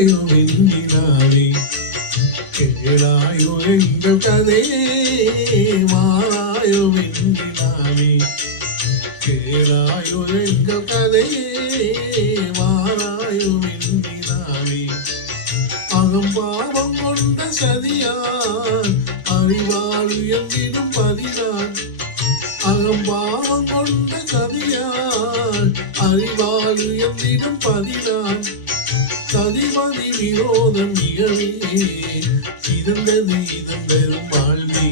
வாராயோ வெண்ணிலாவே கேளாயோ எங்கள் கதையே வாராயோ வெண்ணிலாவே கேளாயோ எங்கள் கதையே வாராயோ வெண்ணிலாவே அகம்பாவம் கொண்ட சதியான் அறிவாள் உயர்ந்திடும் பதினான் அகம்பாவம் கொண்ட சதியான் அறிவாள் உயர்ந்திடும் பதினான் சதிபதி விரோதம் நிகழே சிறந்தது இதன் பெரும் வாழ்வே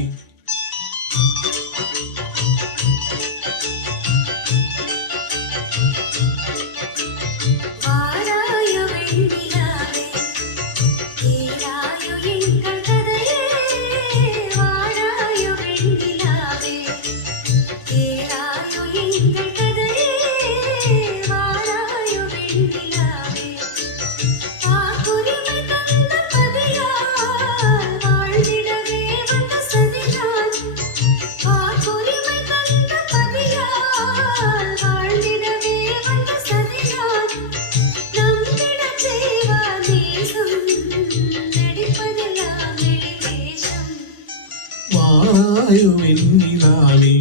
வாராயோ வெண்ணிலாவே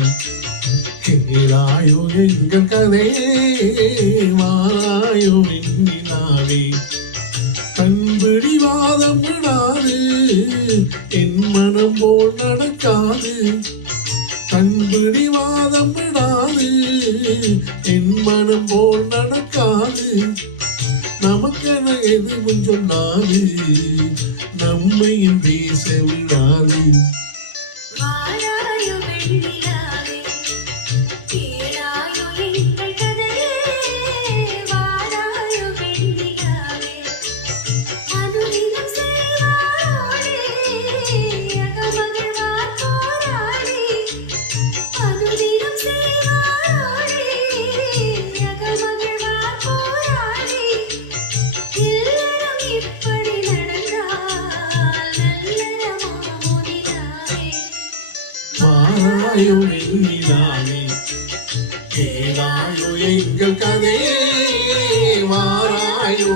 கேளாயோ எங்கள் கதையே வாராயோ வெண்ணிலாவே கண்பிடிவாதம் விடாது என் மனம் போல் நடக்காது கண்பிடிவாதம் விடாது என் மனம் போல் நடக்காது நமக்கென எதுவும் சொல்லாது நம்மையும் பேச விடாது வாராயோ வெண்ணிலாவே கேளாயோ எங்கள் கதையே வாராயோ வெண்ணிலாவே அனுதினம் செய்வாரோடே அகமகிழ்வார் போராடி அனுதினம் செய்வாரோடே அகமகிழ்வார் போராடி இல்லறம் இப்படி நடந்தால் நல்லறமா முனிலாவே வாராயோ வெண்ணிலாவே கேளாயோ எங்கள் கதையே வாராயோ